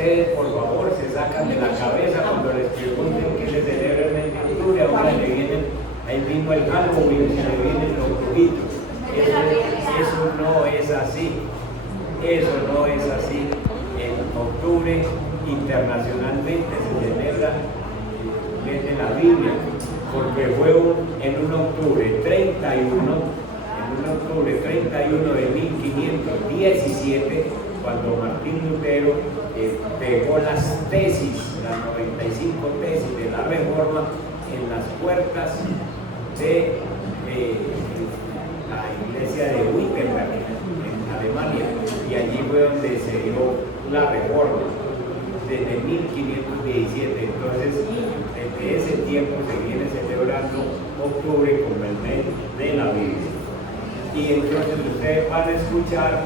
ustedes por favor se sacan de la cabeza cuando les pregunten qué se celebra el mes de octubre, ahora le vienen, ahí mismo el Halloween, se le vienen los brujitos. Eso no es así, eso no es así. En octubre internacionalmente se celebra el mes de la Biblia, porque fue en un octubre 31 de 1517, cuando Martín Lutero pegó las tesis, las 95 tesis de la Reforma en las puertas de la iglesia de Wittenberg en Alemania, y allí fue donde se dio la Reforma desde 1517. Entonces, desde ese tiempo se viene celebrando octubre como el mes de la Biblia. Y entonces ustedes van a escuchar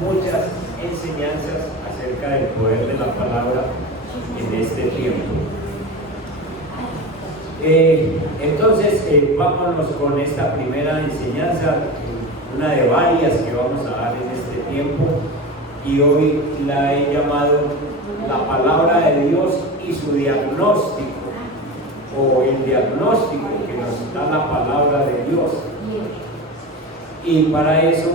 muchas enseñanzas acerca del poder de la palabra en este tiempo. Entonces, vámonos con esta primera enseñanza, una de varias que vamos a dar en este tiempo, y hoy la he llamado la palabra de Dios y su diagnóstico, o el diagnóstico que nos da la palabra de Dios. Y para eso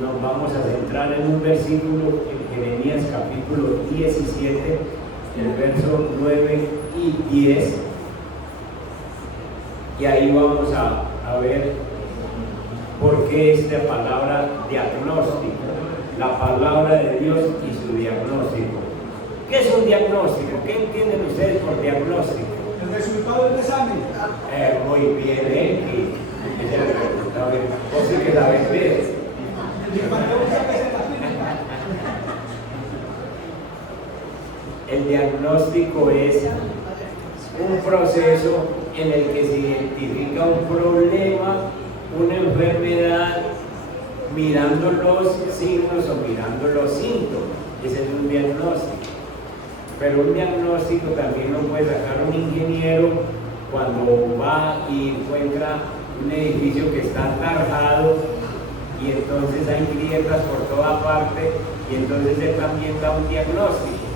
nos vamos a centrar en un versículo en Jeremías capítulo 17, el verso 9 y 10, y ahí vamos a ver por qué esta palabra diagnóstico, la palabra de Dios y su diagnóstico. ¿Qué es un diagnóstico? ¿Qué entienden ustedes por diagnóstico? El resultado del examen. Muy bien, ese es el resultado. Vos sí que sabes leer. El diagnóstico es un proceso en el que se identifica un problema, una enfermedad, mirando los signos o mirando los síntomas. Ese es un diagnóstico. Pero un diagnóstico también lo puede sacar un ingeniero cuando va y encuentra un edificio que está tarjado y entonces hay grietas por toda parte, y entonces él también da un diagnóstico.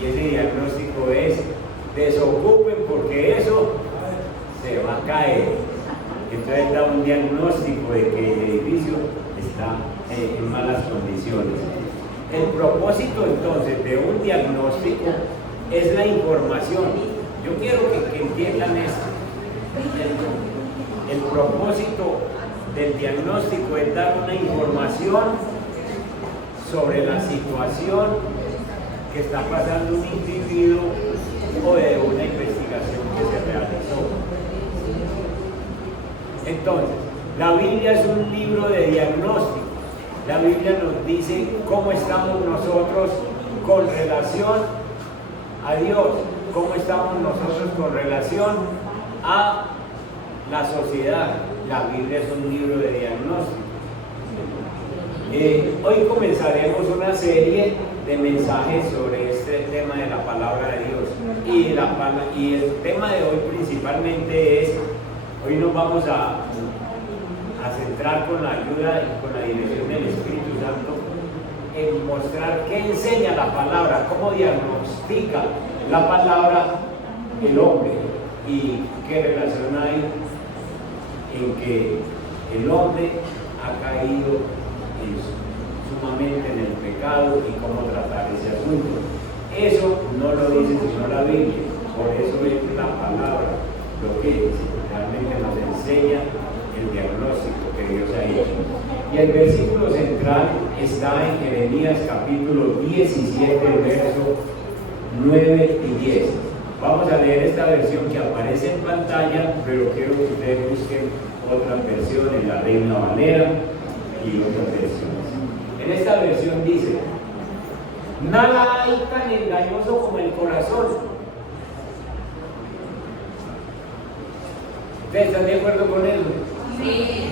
Y ese diagnóstico es: desocupen porque eso se va a caer. Entonces da un diagnóstico de que el edificio está en malas condiciones. El propósito entonces de un diagnóstico es la información. Yo quiero que entiendan esto. El propósito del diagnóstico es dar una información sobre la situación que está pasando un individuo o de una investigación que se realizó. Entonces, la Biblia es un libro de diagnóstico. La Biblia nos dice cómo estamos nosotros con relación a Dios, cómo estamos nosotros con relación a la sociedad. La Biblia es un libro de diagnóstico. Hoy comenzaremos una serie de mensajes sobre este tema de la palabra de Dios. Y el tema de hoy principalmente es, hoy nos vamos a centrar con la ayuda y con la dirección del Espíritu Santo en mostrar qué enseña la palabra, cómo diagnostica la palabra el hombre y qué relación hay en que el hombre ha caído sumamente en el pecado y cómo tratar ese asunto. Eso no lo dice sino la Biblia, por eso es la palabra lo que realmente nos enseña el diagnóstico que Dios ha hecho. Y el versículo central está en Jeremías capítulo 17, verso 9 y 10. Vamos a leer esta versión que aparece en pantalla, pero quiero que ustedes busquen otras versiones, la Reina Valera y otras versiones. En esta versión dice: nada hay tan engañoso como el corazón. ¿Ustedes están de acuerdo con eso? Sí.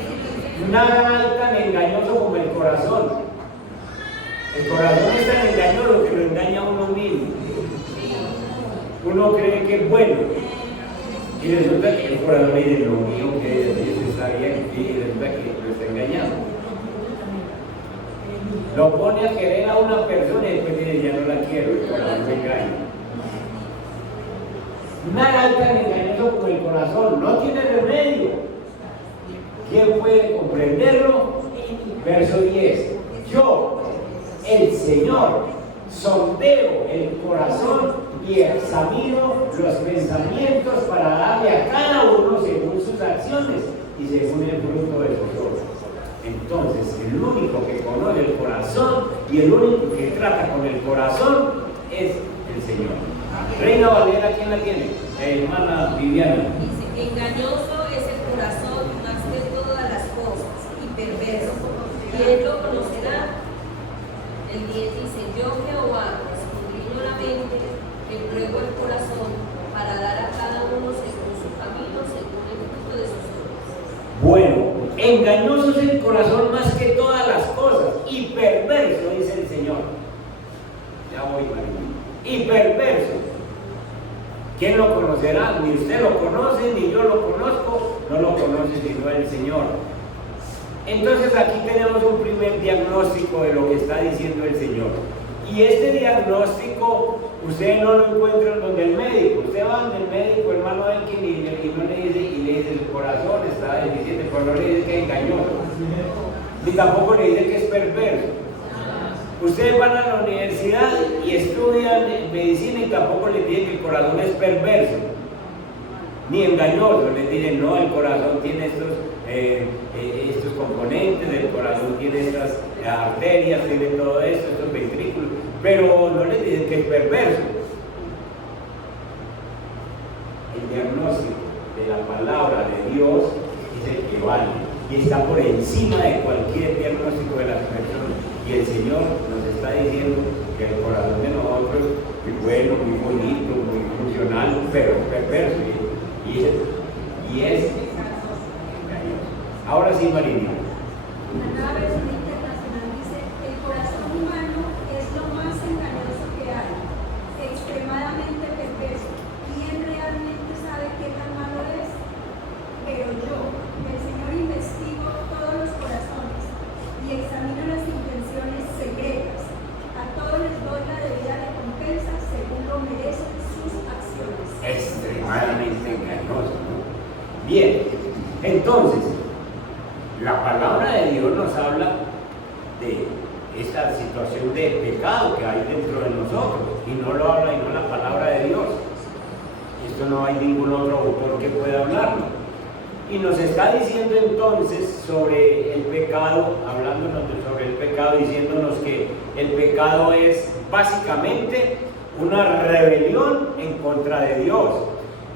Nada hay tan engañoso como el corazón. El corazón es tan engañoso que lo engaña a uno mismo. Uno cree que es bueno y resulta que el corazón dice: lo mío que Dios está bien, y resulta que lo está engañando. Lo pone a querer a una persona y después dice, ya no la quiero, el corazón me engaña. Nada es tan engañoso como el corazón, no tiene remedio. ¿Quién puede comprenderlo? Verso 10. Yo, el Señor, sondeo el corazón y examino los pensamientos para darle a cada uno según sus acciones y según el fruto de sus obras. Entonces, el único que conoce el corazón y el único que trata con el corazón es el Señor. Reina Valera, ¿quién la tiene? Hermana Viviana. Dice, engañoso es el corazón más que todas las cosas y perverso. ¿Quién lo conocerá? El 10 dice, yo Jehová escudriño la mente, que pruebo el corazón para dar a cada uno según su camino, según el fruto de sus obras. Bueno, engañoso es el corazón más que todas las cosas y perverso, dice el Señor. Ya voy, María. Y perverso. ¿Quién lo conocerá? Ni usted lo conoce, ni yo lo conozco, no lo conoce sino el Señor. Entonces aquí tenemos un primer diagnóstico de lo que está diciendo el Señor. Y este diagnóstico usted no lo encuentra donde el médico. Usted va donde el médico, hermano Elkin, y no le dice el corazón está deficiente, pero no le dice que es engañoso. Ni tampoco le dice que es perverso. Ustedes van a la universidad y estudian medicina y tampoco les dicen que el corazón es perverso ni engañoso. Les dicen, no, el corazón tiene estos componentes, el corazón tiene estas arterias, tiene todo esto, estos ventrículos, pero no les dicen que es perverso. El diagnóstico de la palabra de Dios es el que vale y está por encima de cualquier diagnóstico de las personas. Y el Señor nos está diciendo que el corazón de nosotros es muy bueno, muy bonito, muy funcional, pero es perverso y es engañoso. Ahora sí, Marina. La versión internacional dice, el corazón humano es lo más engañoso que hay, extremadamente perverso. ¿Quién realmente sabe qué tan malo es? Pero yo, el Señor, investigo todos los corazones y examino las intenciones secretas. A todos les doy la debida recompensa según lo merecen sus acciones. Extremadamente engañoso, ¿no? Bien, entonces, la palabra de Dios nos habla de esta situación de pecado que hay dentro de nosotros, y no lo habla y no la palabra de Dios. Esto no hay ningún otro autor que pueda hablarlo. Y nos está diciendo entonces sobre el pecado, hablándonos sobre el pecado, diciéndonos que el pecado es básicamente una rebelión en contra de Dios.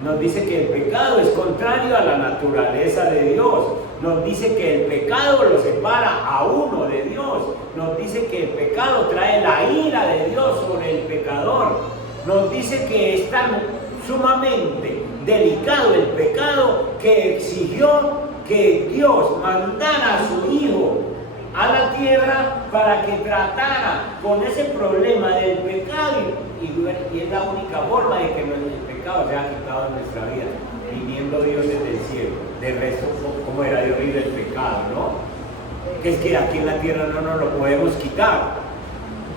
Nos dice que el pecado es contrario a la naturaleza de Dios. Nos dice que el pecado lo separa a uno de Dios. Nos dice que el pecado trae la ira de Dios sobre el pecador. Nos dice que es tan sumamente delicado el pecado que exigió que Dios mandara a su Hijo a la tierra para que tratara con ese problema del pecado y es la única forma de que el pecado sea quitado en nuestra vida, viniendo Dios desde el cielo. De resto, ¿cómo era de horrible el pecado, no? Que es que aquí en la tierra no nos lo podemos quitar.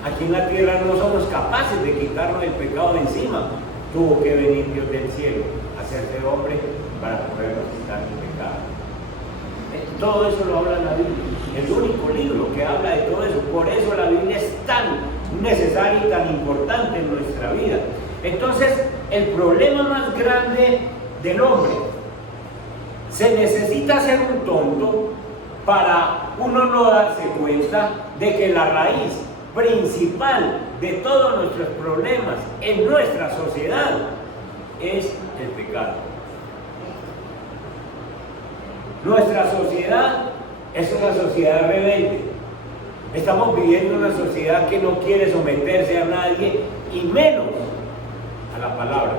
Aquí en la tierra no somos capaces de quitarnos el pecado de encima. Tuvo que venir Dios del cielo a hacerse hombre para podernos quitar el pecado. Todo eso lo habla la Biblia. El único libro que habla de todo eso. Por eso la Biblia es tan necesaria y tan importante en nuestra vida. Entonces, el problema más grande del hombre, se necesita ser un tonto para uno no darse cuenta de que la raíz principal de todos nuestros problemas en nuestra sociedad es el pecado. Nuestra sociedad es una sociedad rebelde. Estamos viviendo una sociedad que no quiere someterse a nadie y menos a la palabra.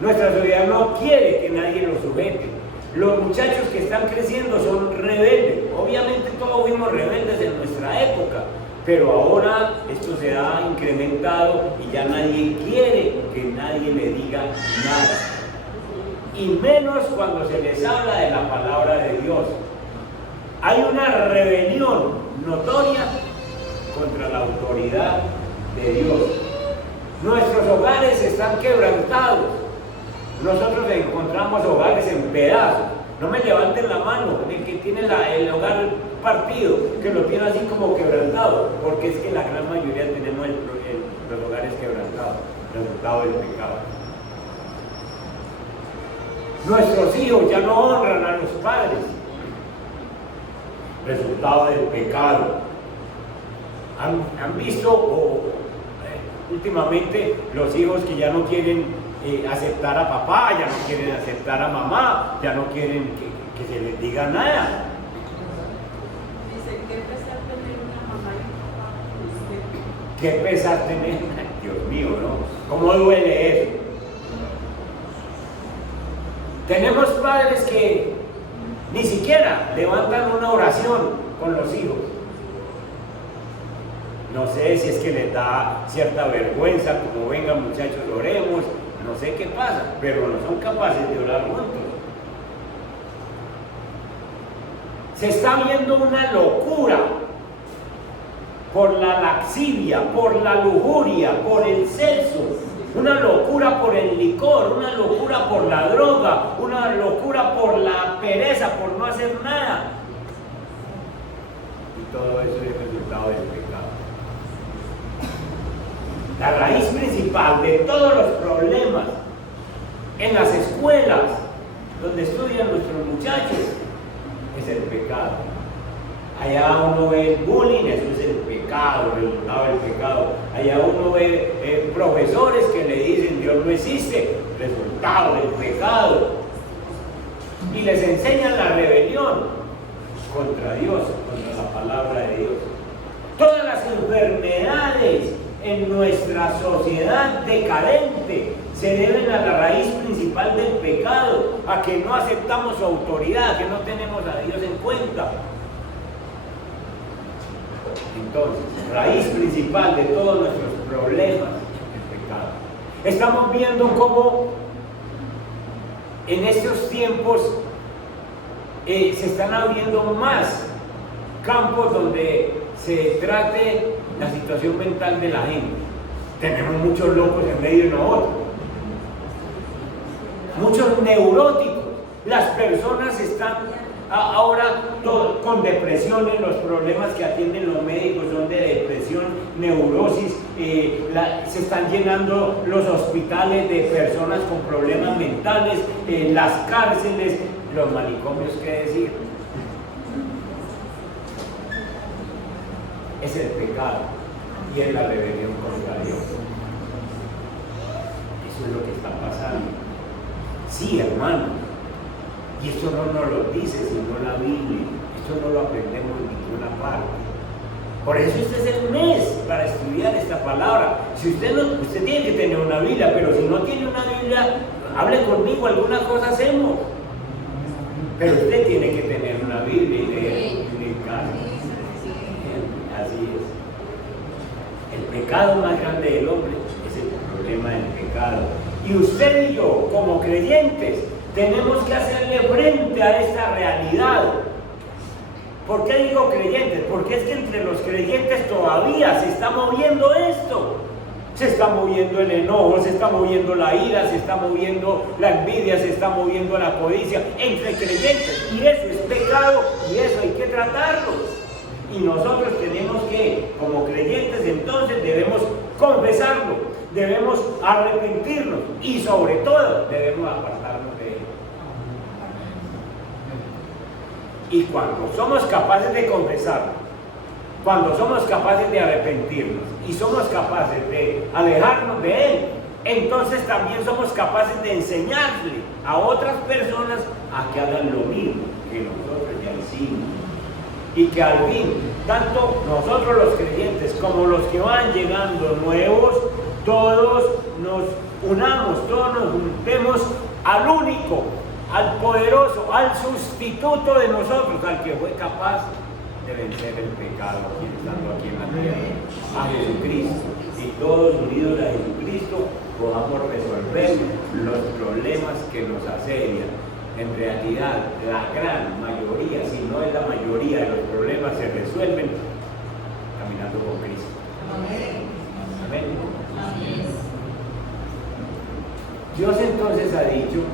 Nuestra sociedad no quiere que nadie lo sujete. Los muchachos que están creciendo son rebeldes. Obviamente todos fuimos rebeldes en nuestra época, pero ahora esto se ha incrementado y ya nadie quiere que nadie le diga nada. Y menos cuando se les habla de la palabra de Dios. Hay una rebelión notoria contra la autoridad de Dios. Nuestros hogares están quebrantados. Nosotros encontramos hogares en pedazos. No me levanten la mano el que tiene el hogar partido, que lo tiene así como quebrantado, porque es que la gran mayoría tenemos los hogares quebrantados, resultado del pecado. Nuestros hijos ya no honran a los padres, resultado del pecado. ¿Han visto últimamente los hijos que ya no quieren aceptar a papá, ya no quieren aceptar a mamá, ya no quieren que se les diga nada? Dice, qué pesar tener una mamá y un papá como usted. Qué pesar tener, Dios mío, ¿no? ¿Cómo duele eso? Tenemos padres que ni siquiera levantan una oración con los hijos. No sé si es que les da cierta vergüenza, como vengan muchachos, oremos, no sé qué pasa, pero no son capaces de orar juntos. Se está viendo una locura por la laxivia, por la lujuria, por el sexo, una locura por el licor, una locura por la droga, una locura por la pereza, por no hacer nada. Y todo eso es resultado del pecado. La raíz principal de todos los problemas en las escuelas donde estudian nuestros muchachos es el pecado. Allá uno ve el bullying, eso es el pecado, el resultado del pecado. Allá uno ve profesores que le dicen Dios no existe, resultado del pecado. Y les enseñan la rebelión contra Dios, contra la palabra de Dios. Todas las enfermedades en nuestra sociedad decadente se deben a la raíz principal del pecado, a que no aceptamos su autoridad, que no tenemos a Dios en cuenta. Entonces, raíz principal de todos nuestros problemas es el pecado. Estamos viendo cómo en estos tiempos se están abriendo más campos donde se trate la situación mental de la gente. Tenemos muchos locos en medio de nosotros, muchos neuróticos. Las personas están ahora con depresiones. Los problemas que atienden los médicos son de depresión, neurosis. Se están llenando los hospitales de personas con problemas mentales, las cárceles, los manicomios, ¿qué decir? Es el pecado y es la rebelión contra Dios. Eso es lo que está pasando. Sí, hermano. Y esto no nos lo dice sino la Biblia. Esto no lo aprendemos en ninguna parte. Por eso este es el mes para estudiar esta palabra. Si usted tiene que tener una Biblia, pero si no tiene una Biblia, hable conmigo, alguna cosa hacemos. Pero usted tiene que tener una Biblia y leer en casa. Así es. El pecado más grande del hombre es el problema del pecado. Y usted y yo, como creyentes, tenemos que hacerle frente a esta realidad. ¿Por qué digo creyentes? Porque es que entre los creyentes todavía se está moviendo esto. Se está moviendo el enojo, se está moviendo la ira, se está moviendo la envidia, se está moviendo la codicia entre creyentes. Y eso es pecado y eso hay que tratarlo. Y nosotros tenemos que, como creyentes, entonces debemos confesarlo, debemos arrepentirnos y sobre todo debemos apartarnos de él. Y cuando somos capaces de confesarlo, cuando somos capaces de arrepentirnos y somos capaces de alejarnos de él, entonces también somos capaces de enseñarle a otras personas a que hagan lo mismo que nosotros ya hicimos. Y que al fin, tanto nosotros los creyentes como los que van llegando nuevos, todos nos unamos, todos nos juntemos al único, al poderoso, al sustituto de nosotros, al que fue capaz de vencer el pecado, estando aquí en la tierra, a Jesucristo. Y todos unidos a Jesucristo podamos resolver los problemas que nos asedian. En realidad, la gran mayoría, si no es la mayoría de los problemas, se resuelven caminando con Cristo. Dios entonces ha dicho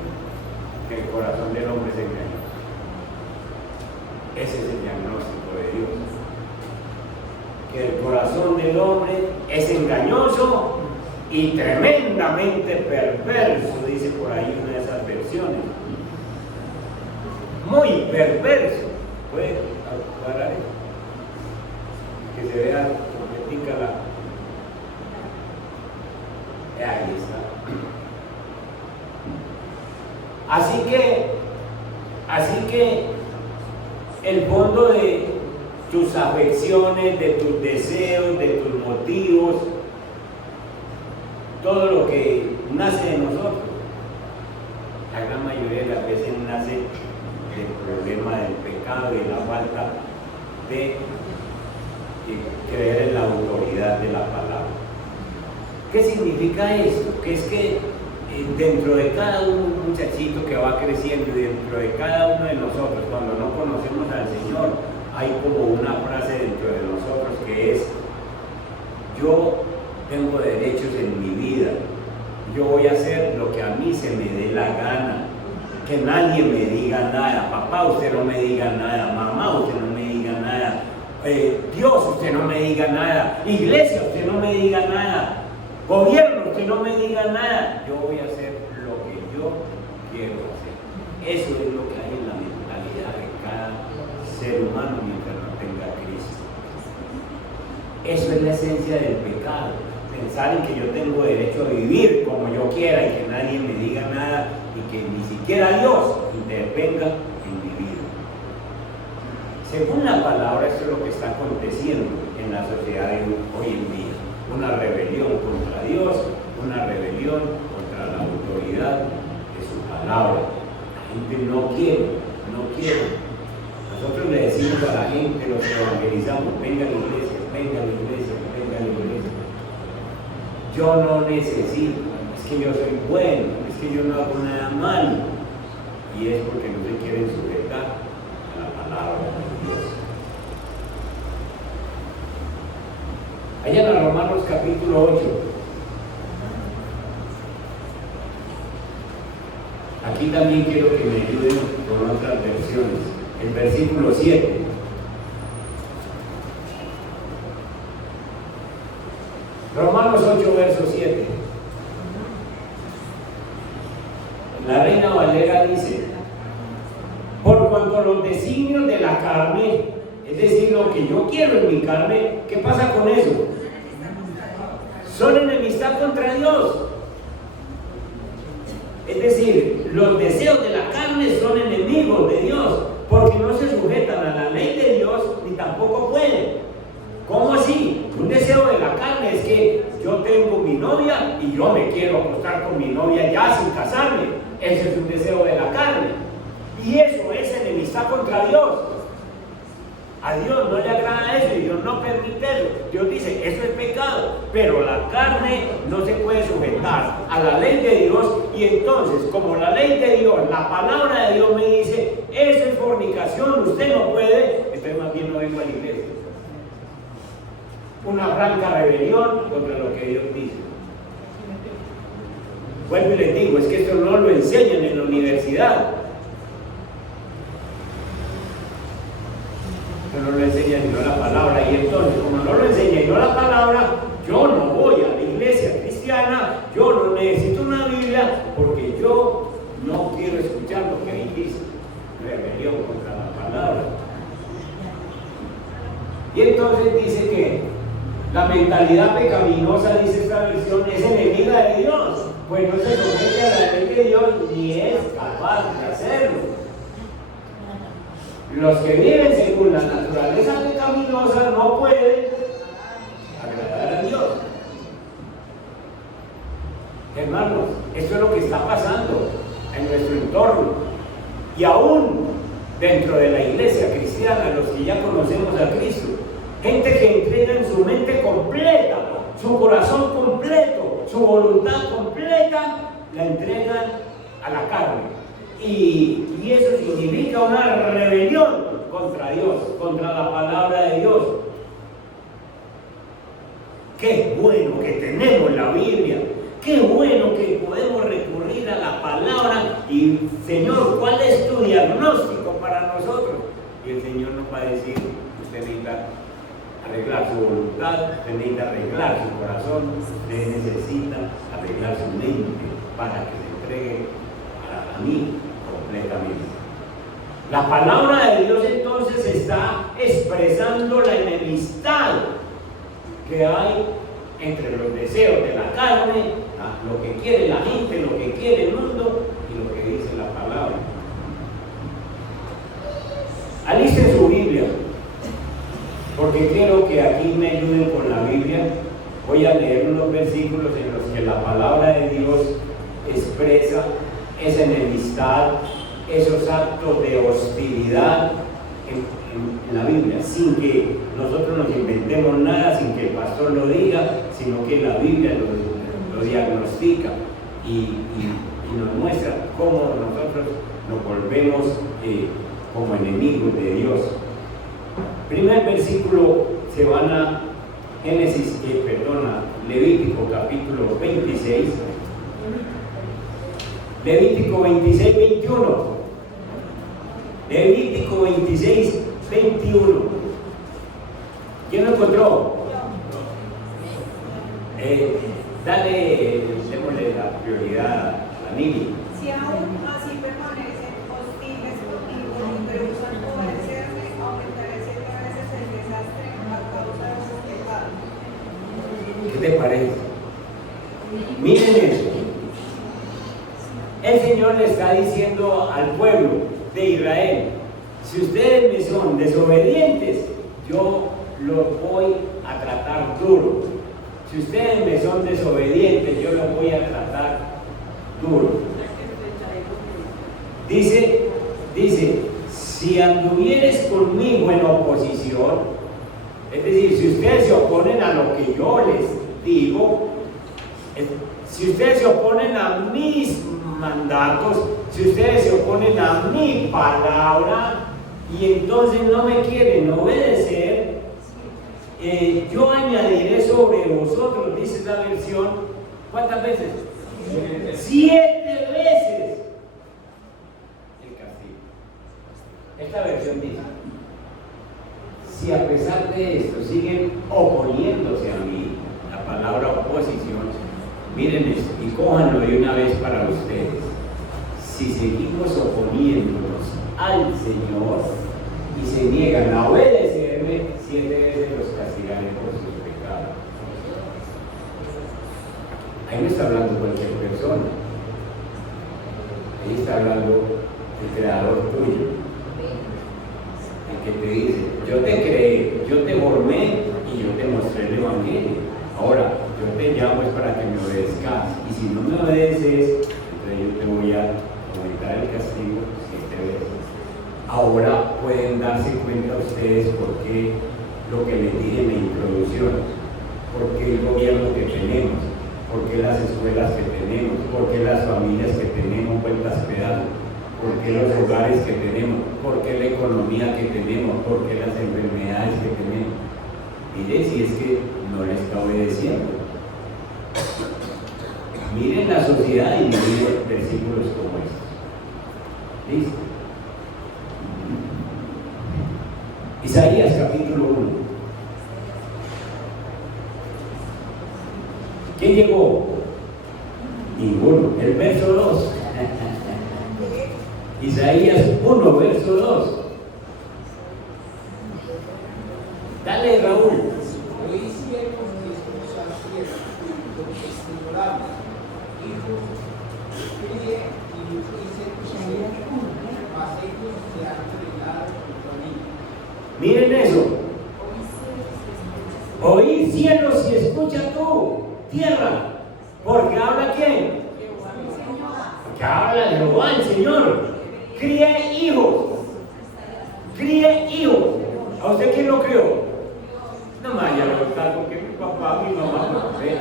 que el corazón del hombre es engañoso. Ese es el diagnóstico de Dios. Que el corazón del hombre es engañoso y tremendamente perverso, dice por ahí una de esas versiones. Muy perverso. ¿Puede aclarar eso? Que se vea completica la... Ahí está. Así que el fondo de tus afecciones, de tus deseos, de tus motivos, todo lo que nace de nosotros, la gran mayoría de las veces nace del problema del pecado y la falta de creer en la autoridad de la palabra. ¿Qué significa esto? Que es que dentro de cada muchachito que va creciendo y dentro de cada uno de nosotros, cuando no conocemos al Señor, hay como una frase dentro de nosotros que es: yo tengo derechos en mi vida, yo voy a hacer lo que a mí se me dé la gana, que nadie me diga nada, papá usted no me diga nada, mamá usted no me diga nada, Dios usted no me diga nada, iglesia usted no me diga nada, gobierno usted no me diga nada, yo voy a hacer lo que yo quiero hacer. Eso es lo que hay en la mentalidad de cada ser humano mientras no tenga Cristo. Eso es la esencia del pecado, pensar en que yo tengo derecho a vivir como yo quiera y que nadie me diga nada y que ni siquiera Dios intervenga en mi vida. Según la palabra, esto es lo que está aconteciendo en la sociedad de hoy en día: una rebelión contra Dios, una rebelión contra la autoridad de su palabra. La gente no quiere. Nosotros le decimos a la gente, los que evangelizamos: venga a la iglesia, venga a la iglesia, venga a la iglesia. Yo no necesito, es que yo soy bueno, es que yo no hago nada malo. Y es porque no se quieren sujetar a la palabra de Dios. Allá en Romanos capítulo 8. Aquí también quiero que me ayuden con otras versiones. El versículo 7. Romanos 8, verso 7. La Reina Valera dice: por cuanto los designios de la carne, es decir, lo que yo quiero en mi carne, ¿qué pasa con eso? Son enemistad contra Dios. Es decir, los deseos de la carne son enemigos de Dios, porque no se sujetan a la ley de Dios ni tampoco pueden. ¿Cómo así? Un deseo de la carne es que yo tengo mi novia y yo me quiero acostar con mi novia ya sin casarme. Ese es un deseo de la carne. Y eso es enemistad contra Dios. A Dios no le agrada eso y Dios no permite eso. Dios dice, eso es pecado, pero la carne no se puede sujetar a la ley de Dios. Y entonces, como la ley de Dios, la palabra de Dios me dice, eso es fornicación, usted no puede, entonces más bien no vengo a la iglesia. Una franca rebelión contra lo que Dios dice. Vuelvo y les digo, es que esto no lo enseñan en la universidad. No lo enseña sino la palabra, y entonces como no lo enseña sino la palabra, yo no voy a la iglesia cristiana, yo no necesito una Biblia porque yo no quiero escuchar lo que ahí dice. Rebelión contra la palabra. Y entonces dice que la mentalidad pecaminosa, dice esta versión, es enemiga de Dios, pues no se somete a la ley de Dios ni es capaz de hacerlo. Los que viven según la naturaleza pecaminosa no pueden agradar a Dios. Hermanos, esto es lo que está pasando en nuestro entorno. Y aún dentro de la iglesia cristiana, los que ya conocemos a Cristo, gente que entrega en su mente completa, su corazón completo, su voluntad completa, la entregan a la carne. Y eso significa una rebelión contra Dios, contra la palabra de Dios. Qué bueno que tenemos la Biblia, qué bueno que podemos recurrir palabra y Señor, ¿cuál es tu diagnóstico para nosotros? Y el Señor nos va a decir, usted necesita arreglar su voluntad, usted necesita arreglar su corazón, usted necesita arreglar su mente para que se entregue a mí completamente. La palabra de Dios entonces está expresando la enemistad que hay entre los deseos de la carne, lo que quiere la gente, lo que quiere el mundo y lo que dice la palabra. Alisten su Biblia, porque quiero que aquí me ayuden con la Biblia. Voy a leer unos versículos en los que la palabra de Dios expresa esa enemistad, esos actos de hostilidad en la Biblia, sin que nosotros nos inventemos nada, sin que el pastor lo diga, sino que la Biblia lo diagnostica y nos muestra cómo nosotros nos volvemos como enemigos de Dios. Primer versículo, se van a Levítico capítulo 26, Levítico 26, 21. Levítico 26, 21. ¿Quién lo encontró? Démosle la prioridad a Nini. Si aún así permanecen hostiles conmigo y rehusan obedecerme, aumentaré 7 veces el desastre a causa de sus pecados. ¿Qué te parece? Miren eso. El Señor le está diciendo al pueblo de Israel: si ustedes me son desobedientes, yo los voy a tratar duro. Si ustedes me son desobedientes, yo los voy a tratar duro. Dice, si anduvieres conmigo en oposición, es decir, si ustedes se oponen a lo que yo les digo, si ustedes se oponen a mis mandatos, si ustedes se oponen a mi palabra y entonces no me quieren obedecer, yo añadiré sobre vosotros, dice la versión, ¿cuántas veces? 7 veces el castigo. Esta versión dice: si a pesar de esto siguen oponiéndose a mí, la palabra oposición, miren esto y cójanlo de una vez para ustedes. Si seguimos oponiéndonos al Señor y se niegan a obedecerme, 7 veces los castigaré por sus pecados. Ahí no está hablando cualquier persona, ahí está hablando el creador tuyo, el que te dice: yo te creé, yo te formé y yo te mostré el evangelio. Ahora, yo te llamo es para que me obedezcas, y si no me obedeces, entonces yo te voy a aumentar el castigo 7 veces. Ahora pueden darse cuenta ustedes por qué lo que les dije en la introducción, por qué el gobierno que tenemos, por qué las escuelas que tenemos, por qué las familias que tenemos vueltas pedazos, por qué los hogares que tenemos, por qué la economía que tenemos, por qué las enfermedades que tenemos. Mire, si es que no le está obedeciendo. Miren la sociedad y miren versículos como estos. ¿Listo? Isaías capítulo 1. ¿Quién llegó? Ninguno. El verso 2. Isaías 1, verso 2. Dale, Raúl. Hoy hicieron nuestros ancestros ignorables, hijos, críe y hice mas ellos se han rebelado contra mí. Miren eso. Oí cielos y escucha tú, tierra. Porque habla quién? Porque habla Jehová, el Señor. Críe hijos. Críe hijos. ¿A usted quién lo crió? No me vaya a preguntar por qué mi papá, mi mamá, no sé.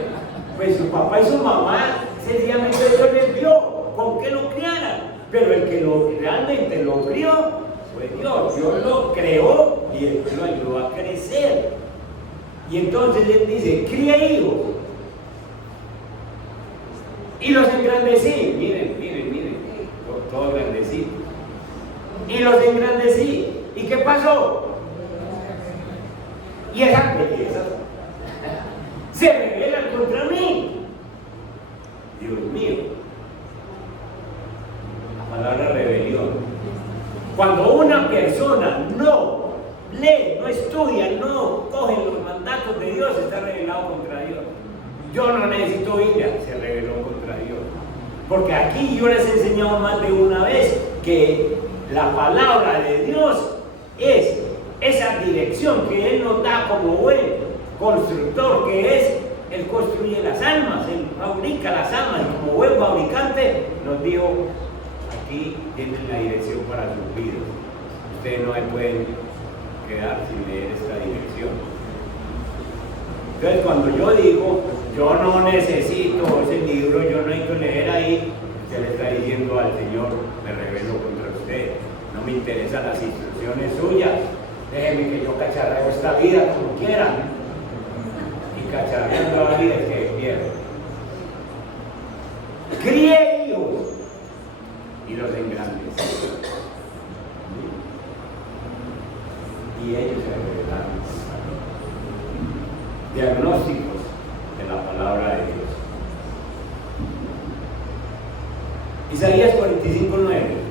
Pues su papá y su mamá, sencillamente Dios les dio con que lo criaran. Pero el que realmente lo crió fue Dios. Dios lo creó y él lo ayudó a crecer. Y entonces él dice: cría hijos. Y los engrandecí. Miren todos grandecitos. Y los engrandecí. ¿Y qué pasó? Y esas bellezas se rebelan contra mí. Dios mío. La palabra rebelión. Cuando una persona no lee, no estudia, no coge los mandatos de Dios, está rebelado contra Dios. Yo no necesito Biblia, se rebeló contra Dios. Porque aquí yo les he enseñado más de una vez que la palabra de Dios es esa dirección que Él nos da como buen constructor, que es Él construye las almas, Él fabrica las almas, y como buen fabricante nos dijo: aquí tienen la dirección para sus vidas. Ustedes no se pueden quedar sin leer esta dirección. Entonces, cuando yo digo, yo no necesito ese libro, yo no necesito leer ahí, se le está diciendo al Señor: me rebelo contra usted, no me interesan las instrucciones suyas, déjeme que yo cacharreo esta vida como quiera. Y cacharreando la vida es que pierdo. Crié hijos y los engrandecí. Y ellos se rebelaron. Diagnósticos de la palabra de Dios. Isaías 45:9.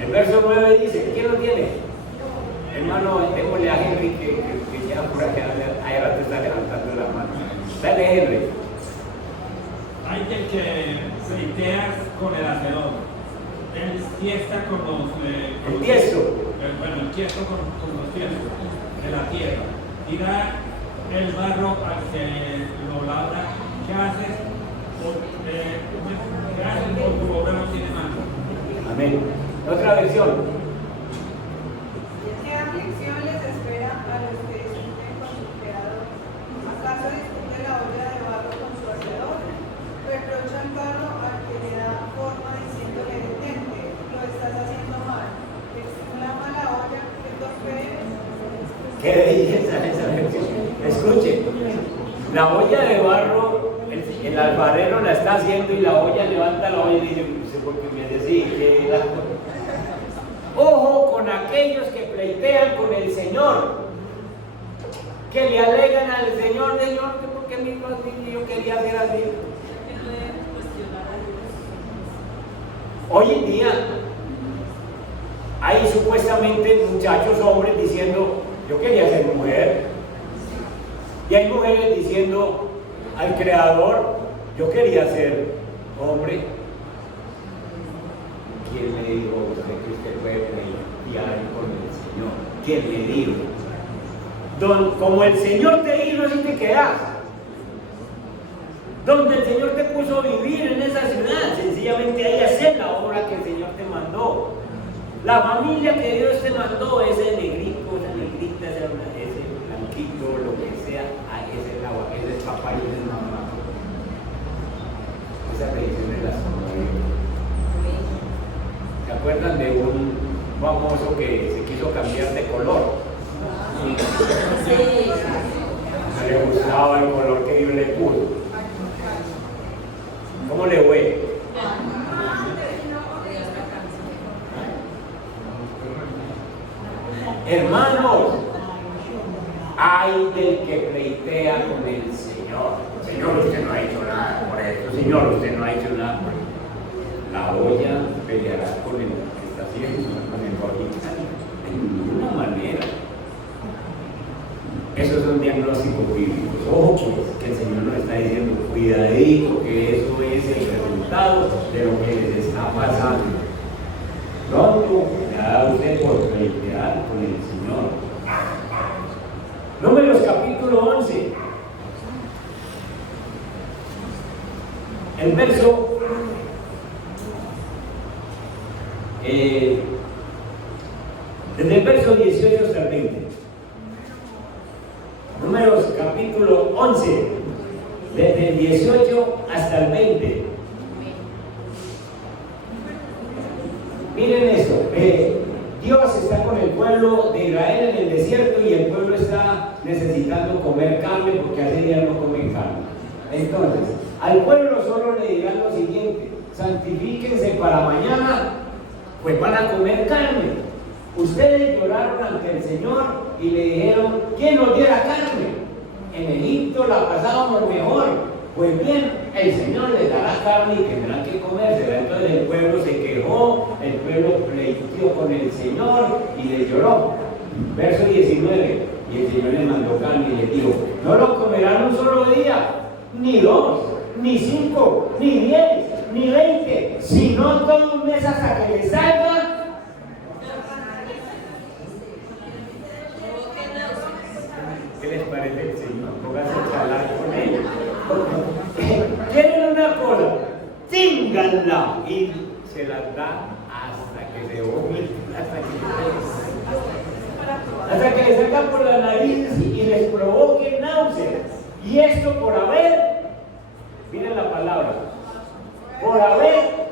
El verso 9 dice: ¿quién lo tiene? Hermano, démosle a Henry que ya por acá hay rato está levantando la mano. Dale, Henry. Hay el que pleitea con el hacedor, él fiesta con los... El tiesto. Bueno, el tiesto con los tiestos de la tierra. Dirá el barro al que lo labra: ¿qué haces? ¿Qué haces por tu obra no tiene mano? Amén. Otra versión. ¿Qué aflicción les espera a los que discuten con su creador? ¿Acaso discute la olla de barro con su hacedor? Reprocha el barro al que le da forma diciéndole: detente, lo estás haciendo mal. Exclama la olla: ¿qué torpe eres? Qué belleza esa versión. Escuchen, la olla de barro, el alfarero la está haciendo y la olla levanta la olla y dice: porque me decís que la... Ojo con aquellos que pleitean con el Señor, que le alegan al Señor: Señor, ¿por qué mismo así? Yo quería hacer así. Hoy en día hay supuestamente muchachos, hombres, diciendo: yo quería ser mujer. Y hay mujeres diciendo al Creador: yo quería ser hombre. ¿Quién le dijo a usted que usted puede pleitear con el Señor? ¿Quién le dijo? Como el Señor te hizo, así te quedas. Donde el Señor te puso a vivir en esa ciudad, sencillamente ahí hacer la obra que el Señor te mandó. La familia que Dios te mandó, ese negrito, esa negrita, ese blanquito, lo que sea, ese es papá y ese es mamá. Esa bendición de las familias. ¿Se acuerdan de un famoso que se quiso cambiar de color? Sí. No le gustaba el color que Dios le puso. ¿Cómo le fue? Hermanos, hay del que pleitea con el Señor. Señor, usted no ha hecho nada por esto. Señor, usted no ha hecho nada por esto. La olla peleará con el que está haciendo, con el original, de ninguna manera. Esos son diagnósticos bíblicos. Ojo, pues, que el Señor nos está diciendo: cuidadito, que eso es el resultado de lo que les está pasando. Pronto me da usted por pleitear con el Señor. Números capítulo 11. El verso desde el verso 18 hasta el 20. Números capítulo 11, desde el 18 hasta el 20. Miren esto. Dios está con el pueblo de Israel en el desierto y el pueblo está necesitando comer carne porque hace días no comen carne. Entonces, al pueblo solo le dirán lo siguiente: santifíquense para mañana, pues van a comer carne. Ustedes lloraron ante el Señor y le dijeron: ¿quién nos diera carne? En Egipto la pasábamos mejor. Pues bien, el Señor les dará carne y tendrán que comérsela. Entonces el pueblo se quejó, el pueblo pleiteó con el Señor y le lloró. Verso 19, y el Señor le mandó carne y le dijo: no lo comerán un solo día, ni 2, ni 5, ni 10, ni 20, sino todo un mes hasta que les salga. ¿Qué les parece el Señor? Pónganse a hablar con él. ¿Quieren una cosa? Tínganla y se las da hasta que se vomiten, hasta que les salga por la nariz y les provoque náuseas. Y esto por haber, miren la palabra, por haber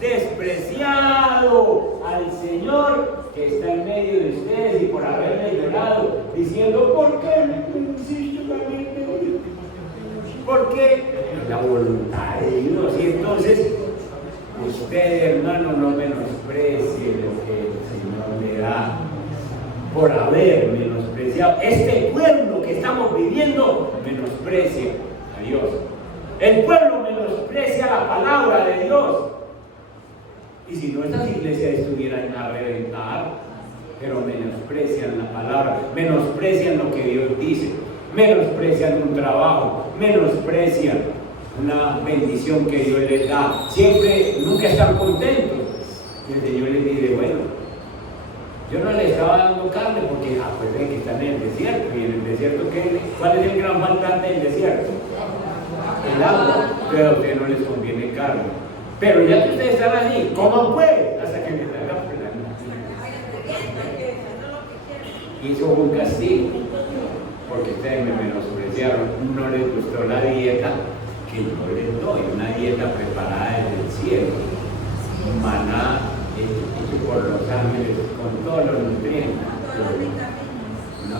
despreciado al Señor que está en medio de ustedes y por haberle llorado, diciendo: ¿por qué me hiciste también? Porque la voluntad de Dios. Y entonces, usted, hermano, no menosprecie lo que el Señor le da por haber menospreciado. Este pueblo que estamos viviendo menosprecia a Dios. El pueblo menosprecia la palabra de Dios. Y si no, estas iglesias estuvieran a reventar, pero menosprecian la palabra, menosprecian lo que Dios dice, menosprecian un trabajo, menosprecian una bendición que Dios les da. Siempre, nunca están contentos. Y el Señor les dice: bueno, yo no les estaba dando carne porque pues que están en el desierto. ¿Y en el desierto qué? ¿Cuál es el gran faltante del desierto? El agua. Pero a ustedes no les conviene carne. Pero ya que ustedes están allí, coman pues, hasta que les salga por la noche. Y eso fue un castigo, porque ustedes me menospreciaron. No les gustó la dieta que yo les doy, una dieta preparada desde el cielo, maná hecho por los ángeles con todos los nutrientes. No.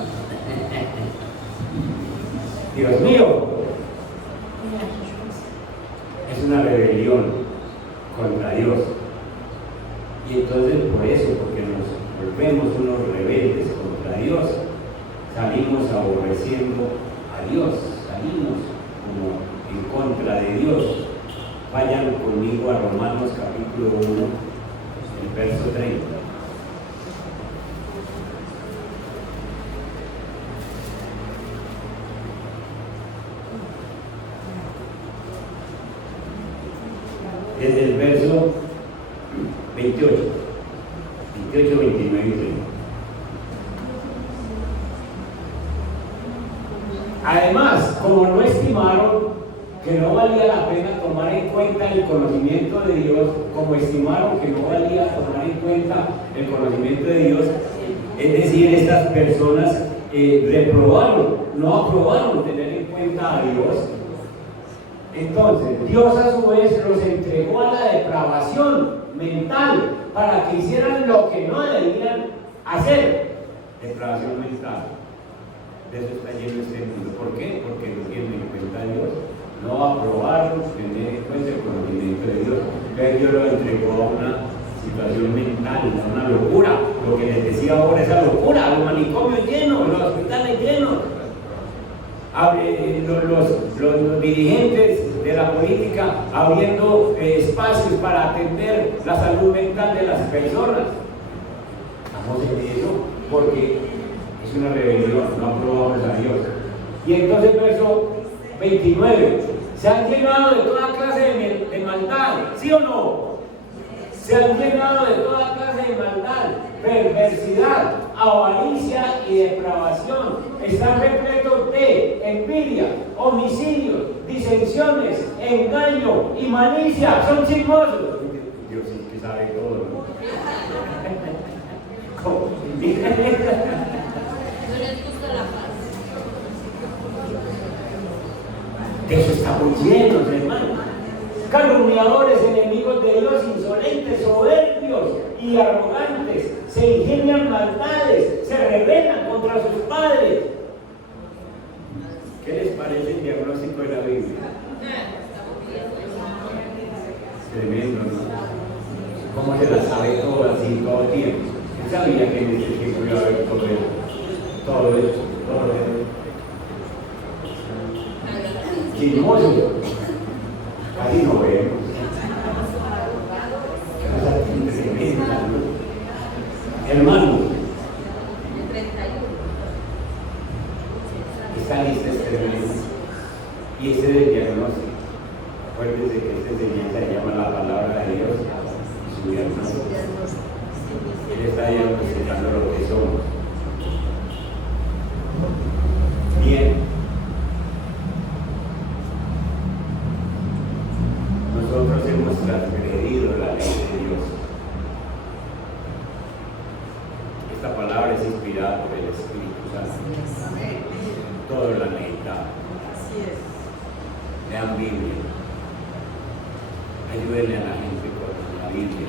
Dios mío, es una rebelión contra Dios. Y entonces por eso, porque nos volvemos unos rebeldes contra Dios, salimos aborreciendo a Dios, salimos como en contra de Dios. Vayan conmigo a Romanos capítulo 1, el verso 30. Desde el verso 28, 29 y 30. Además, como no estimaron que no valía la pena tomar en cuenta el conocimiento de Dios, como estimaron que no valía tomar en cuenta el conocimiento de Dios, es decir, estas personas reprobaron, no aprobaron tener en cuenta a Dios. Entonces, Dios a su vez los entregó a la depravación mental para que hicieran lo que no debían hacer. Depravación mental. De eso está lleno este mundo. ¿Por qué? Porque no tienen en cuenta a Dios. No aprobaron tener en cuenta el conocimiento de Dios. Entonces Dios lo entregó a una situación mental, a una locura. Lo que les decía ahora, esa locura, los manicomios llenos, los hospitales llenos. Los dirigentes de la política abriendo espacios para atender la salud mental de las personas. Estamos en eso porque es una rebelión, no aprobamos a Dios. Y entonces verso 29, se han llenado de toda clase de maldad, ¿sí o no? Se han llenado de toda clase de maldad, perversidad, avaricia y depravación. Están repletos de envidia, homicidios, disensiones, engaño y malicia. Son chismosos. Dios es que sabe todo, ¿no? No les gusta la paz. De eso estamos llenos, hermano. Calumniadores, enemigos de Dios, insolentes, soberbios y arrogantes, se ingenian maldades, se rebelan contra sus padres. ¿Qué les parece el diagnóstico de la Biblia? Tremendo, ¿no? ¿Cómo se la sabe todo así, todo el tiempo? Él sabía que en ese tiempo iba a haber todo eso, todo eso, todo eso. Chismoso, casi no vemos. Cosa tremenda, ¿no? Hermano, El 31. esta lista es tremenda. Y ese es el diagnóstico. Acuérdense que esta enseñanza se llama la palabra de Dios y su diagnóstico. Él está diagnosticando lo que somos. Bien. Nosotros hemos transgredido la ley de Dios. Esta palabra es inspirada por el Espíritu Santo. Todo la necesitamos. Lean Biblia. Ayúdenle a la gente con la Biblia.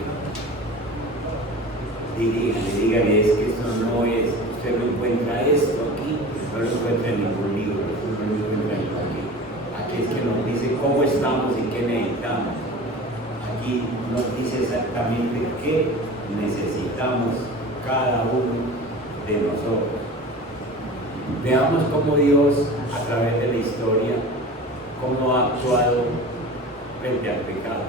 Díganle, es que esto no es, usted no encuentra esto aquí, no lo encuentra en ningún libro, no lo encuentra en aquí. Aquí es que nos dice cómo estamos y qué necesitamos. Aquí nos dice exactamente qué necesitamos cada uno de nosotros. Veamos cómo Dios, a través de la historia, cómo ha actuado frente al pecado.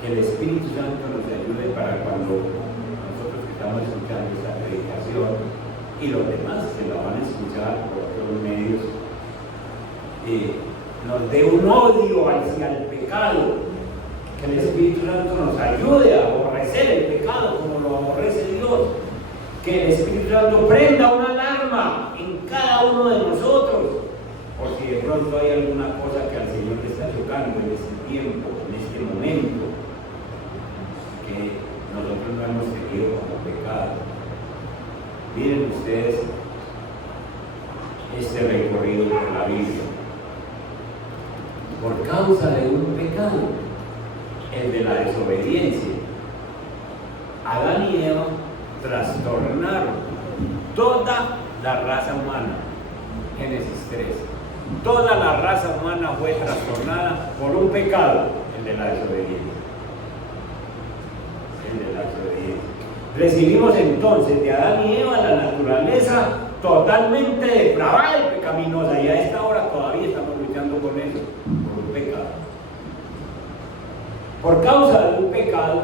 Que el Espíritu Santo nos ayude para cuando nosotros que estamos escuchando esta predicación y los demás que la van a escuchar por otros medios, nos dé un odio hacia el pecado. Que el Espíritu Santo nos ayude a aborrecer el pecado como lo aborrece Dios. Que el Espíritu Santo prenda una alarma en cada uno de nosotros, por si de pronto hay alguna cosa que al Señor le está tocando en este tiempo, en este momento, que nosotros no hemos tenido como pecado. Miren ustedes este recorrido por la Biblia. Por causa de un pecado, el de la desobediencia, Adán y Eva trastornaron toda la raza humana. Génesis 3. Toda la raza humana fue trastornada por un pecado, el de la desobediencia. El de la desobediencia. Recibimos entonces de Adán y Eva la naturaleza totalmente depravada y pecaminosa, y a esta hora todavía estamos luchando con eso, por un pecado. Por causa de un pecado,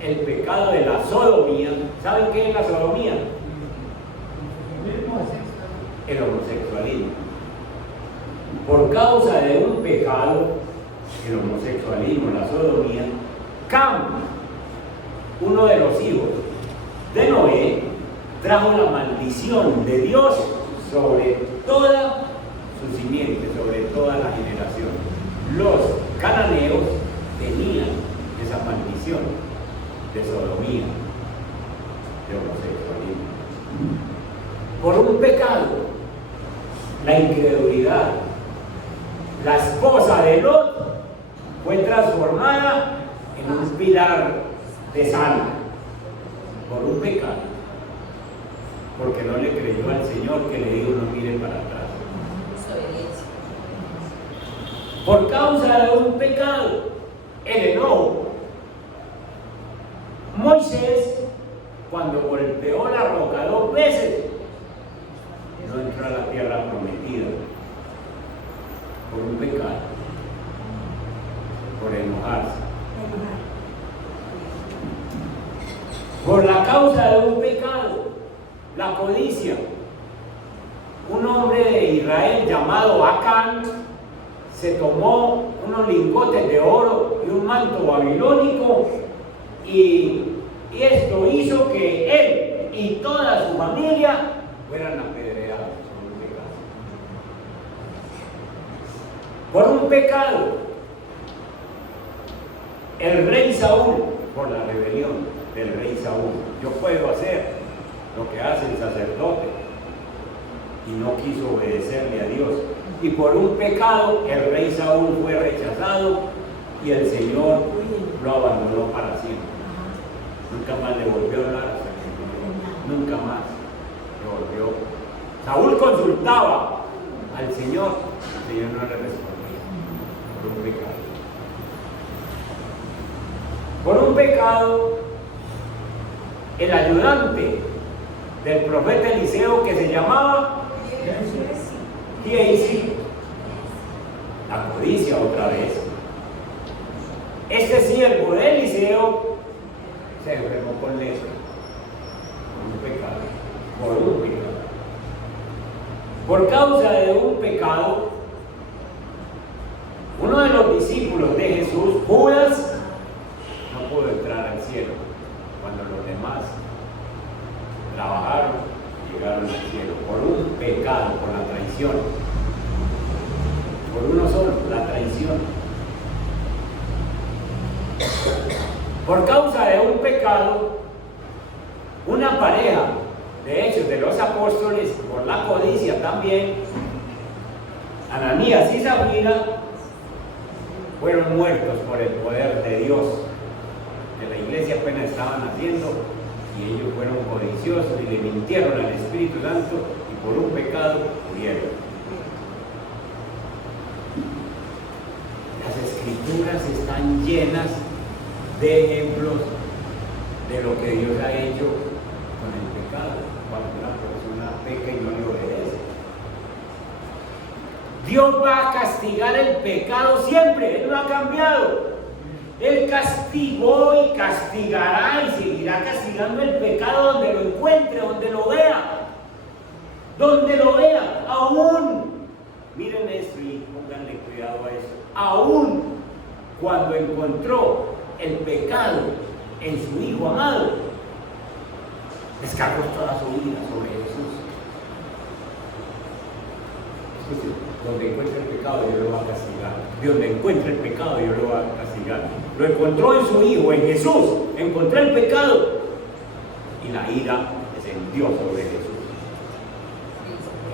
el pecado de la sodomía. ¿Saben qué es la sodomía? El homosexualismo. Por causa de un pecado, el homosexualismo, la sodomía, Cam, uno de los hijos de Noé, trajo la maldición de Dios sobre toda su simiente, sobre toda la generación. Los cananeos tenían esa maldición de sodomía, de homosexualismo. Por un pecado, la incredulidad, la esposa de Lot fue transformada en un pilar de sal. Por un pecado, porque no le creyó al Señor que le dijo no mire para atrás. Por causa de un pecado, el enojo. Moisés, cuando golpeó la roca 2 veces, no entró a la tierra prometida. Por un pecado, por enojarse. Por la causa de un pecado, la codicia. Un hombre de Israel llamado Acán se tomó unos lingotes de oro y un manto babilónico, y esto hizo que él y toda su familia fueran apedreados por un pecado. El rey Saúl, por la rebelión del rey Saúl, yo puedo hacer lo que hace el sacerdote, y no quiso obedecerle a Dios, y por un pecado el rey Saúl fue rechazado y el Señor lo abandonó para siempre. Nunca más le volvió a hablar hasta que murió. Nunca más le volvió. Saúl consultaba al Señor, el Señor no le respondía por un pecado. Por un pecado, el ayudante del profeta Eliseo, que se llamaba Giezi, la codicia otra vez. Este siervo de Eliseo se enfermó con lepra, por un pecado. Por causa de un pecado, uno de los discípulos de Jesús, Judas, no pudo entrar al cielo cuando los demás trabajaron y llegaron al cielo por un pecado, por la traición, por uno solo, la traición. Por causa de un pecado, una pareja, de hecho, de los apóstoles, por la codicia también, Ananías y Zafira, fueron muertos por el poder de Dios, que la iglesia apenas estaba naciendo, y ellos fueron codiciosos y le mintieron al Espíritu Santo, y por un pecado murieron. Las Escrituras están llenas de ejemplos de lo que Dios ha hecho con el pecado, cuando una persona peca y no le obedece. Dios va a castigar el pecado siempre, Él no ha cambiado. Él castigó y castigará y seguirá castigando el pecado donde lo encuentre, donde lo vea. Donde lo vea, aún, miren esto y pónganle cuidado a eso, aún cuando encontró el pecado en su Hijo amado, descargó toda su ira sobre Jesús. Donde encuentre el pecado, Dios lo va a castigar. Donde encuentre el pecado, Dios lo va a castigar. Lo encontró en su Hijo, en Jesús. Encontró el pecado y la ira descendió sobre Jesús.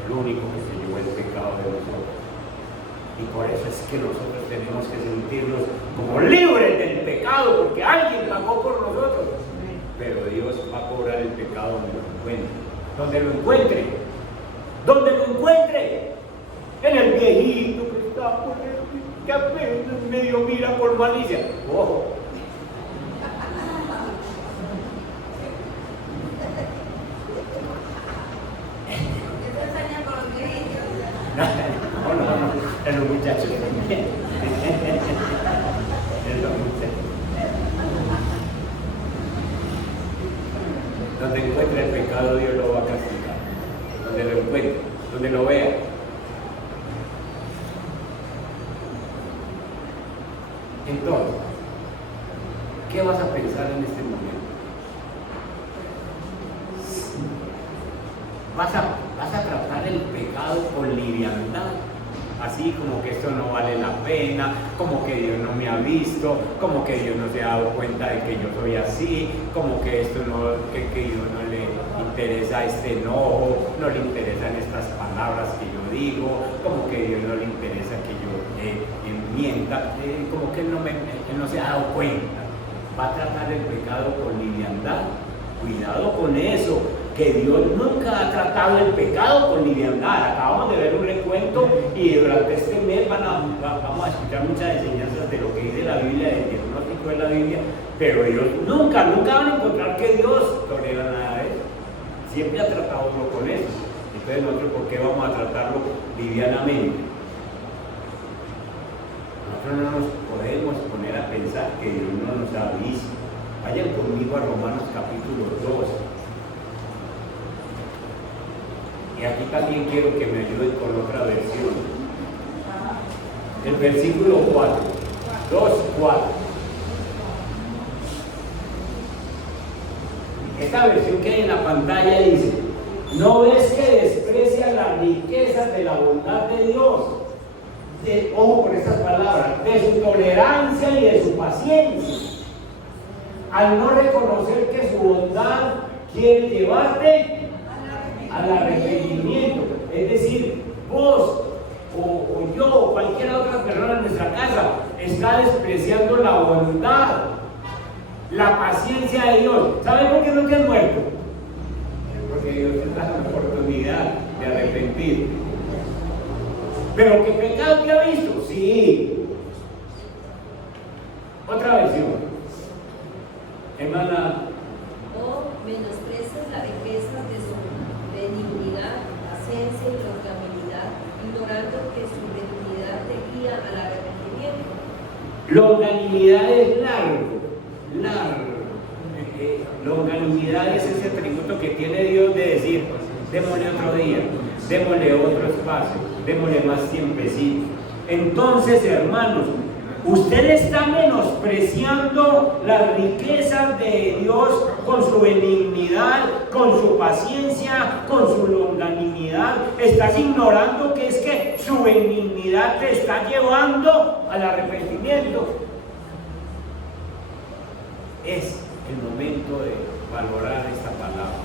El único que se llevó el pecado de nosotros. Y por eso es que nosotros tenemos que sentirnos como libres del pecado, porque alguien pagó por nosotros. Pero Dios va a cobrar el pecado donde lo encuentre. Donde lo encuentre. Donde lo encuentre. En el viejito que está por el que apenas medio mira por malicia. ¡Ojo! No, en los muchachos también. En los muchachos. Donde encuentre el pecado, Dios lo va a castigar. Donde lo encuentre, donde lo vea. Entonces, ¿qué vas a pensar en este momento? ¿Vas a tratar el pecado con liviandad? Así como que esto no vale la pena, como que Dios no me ha visto, como que Dios no se ha dado cuenta de que yo soy así, como que esto no, que Dios no le interesa este enojo, no le interesan estas palabras que yo digo, como que Dios no le interesa que yo mienta, como que él no se ha dado cuenta. Va a tratar el pecado con liviandad. Cuidado con eso, que Dios nunca ha tratado el pecado con liviandad. Acabamos de ver un recuento y durante este mes vamos a escuchar muchas enseñanzas de lo que dice la Biblia, del diagnóstico de la Biblia, pero Dios nunca van a encontrar que Dios tolera nada de eso. Siempre ha tratado uno con eso. Entonces nosotros, ¿por qué vamos a tratarlo livianamente? Nosotros no nos podemos poner a pensar que Dios no nos ha visto. Vayan conmigo a Romanos capítulo 2. Y aquí también quiero que me ayuden con otra versión. El versículo 4. 2:4. Esta versión que hay en la pantalla dice: ¿no ves que desprecian las riquezas de la bondad de Dios? Ojo con estas palabras, de su tolerancia y de su paciencia, al no reconocer que su bondad quiere llevarte al arrepentimiento. Es decir, vos o yo o cualquier otra persona en nuestra casa está despreciando la bondad La paciencia de Dios. ¿Saben por qué no te has muerto? Porque Dios te da la oportunidad de arrepentir. ¿Pero qué pecado te ha visto? Sí. Otra versión. Hermana. O menosprecias la riqueza de su benignidad, paciencia y longanimidad, ignorando que su benignidad te guía al arrepentimiento. Longanimidad es largo. Longanimidad es ese atributo que tiene Dios de decir, démosle otro día, démosle otro espacio, démosle más tiempecito. Entonces, hermanos, usted está menospreciando las riquezas de Dios con su benignidad, con su paciencia, con su longanimidad. Estás ignorando que es que su benignidad te está llevando al arrepentimiento. Es el momento de valorar esta palabra.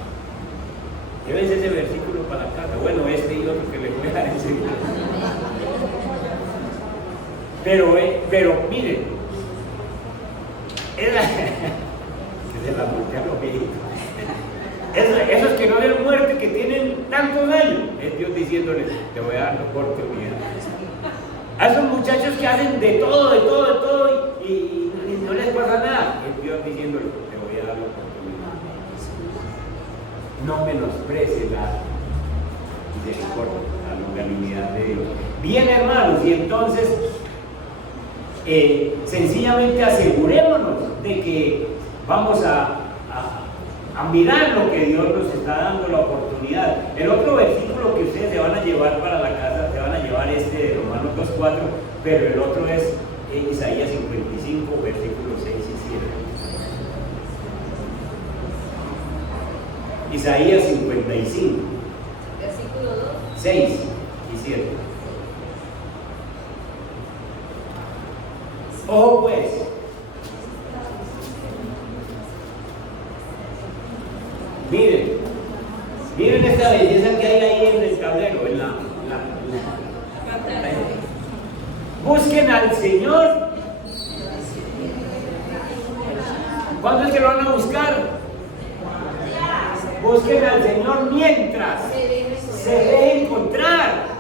Llévense ese versículo para la casa. Bueno, este y otro que les voy a dar enseguida. Pero miren, esos que no ven muerte, que tienen tantos años, es Dios diciéndoles, te voy a dar la oportunidad. A esos muchachos que hacen de todo y no les pasa nada, es Dios diciéndoles, te voy a dar la oportunidad. No menosprecies la misericordia, la longanimidad de Dios. Bien, hermanos, y entonces sencillamente asegurémonos de que vamos a mirar lo que Dios nos está dando la oportunidad. El otro versículo que ustedes se van a llevar para la casa, se van a llevar este de Romanos 2:4, pero el otro es Isaías 55, versículos 6 y 7. Isaías 55, Versículo 2. 6 y 7. Ojo pues, miren esta belleza que hay ahí en el tablero, en la pantalla. Busquen al Señor. ¿Cuándo es que lo van a buscar? Busquen al Señor mientras se deje encontrar.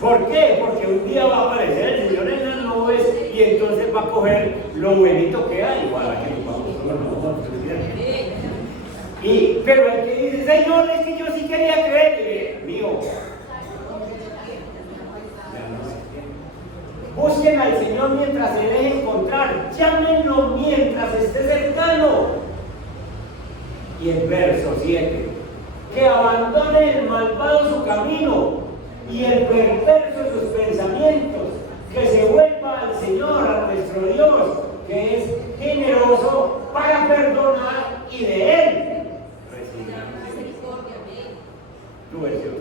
¿Por qué? Porque un día va a aparecer el Señor en las nubes y entonces va a coger lo bonito que hay para que nos vamos con nosotros. Pero el que dice, Señor, es que yo sí quería creer, mío. Busquen al Señor mientras se deje encontrar, llámenlo mientras esté cercano. Y el verso 7, que abandone el malvado su camino y el perverso sus pensamientos, que se vuelva al Señor, a nuestro Dios, que es generoso para perdonar y de Él recibirá misericordia. Tu versión,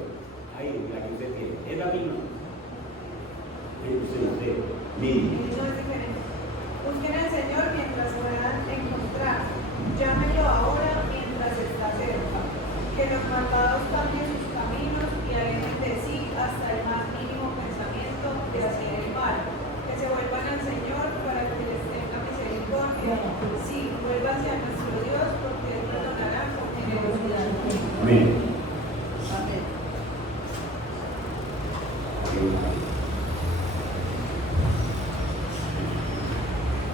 ahí la que usted tiene, es la misma. Busquen al Señor mientras puedan encontrar, llámenlo ahora mientras está cerca, que los malvados cambien sus caminos y alejen de sí hasta el más mínimo pensamiento de hacer el mal, que se vuelvan al Señor para que les tenga misericordia. Sí, vuélvanse a nuestro Dios porque Él perdonará con generosidad. Amén.